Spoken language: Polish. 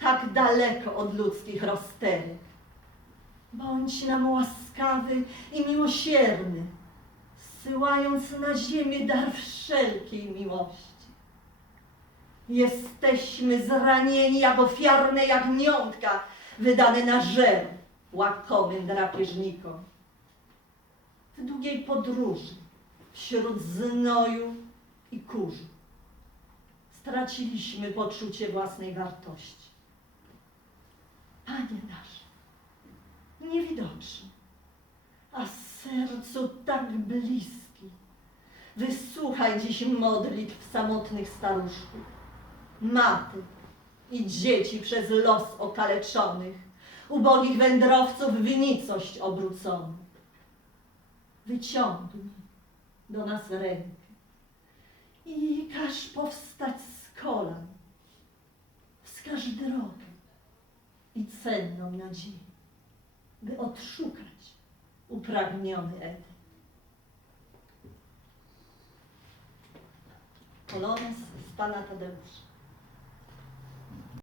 tak daleko od ludzkich rozterek. Bądź nam łaskawy i miłosierny, zsyłając na ziemię dar wszelkiej miłości. Jesteśmy zranieni jak ofiarne jagniątka, wydane na żer łakomym drapieżnikom. W długiej podróży, wśród znoju i kurzu, straciliśmy poczucie własnej wartości. Panie nasz, niewidoczny, a sercu tak bliski, wysłuchaj dziś modlitw samotnych staruszków, maty i dzieci przez los okaleczonych, ubogich wędrowców w nicość obróconych. Wyciągnij do nas rękę i każ powstać i cenną nadzieję, by odszukać upragniony Eden. Polonez z Pana Tadeusza.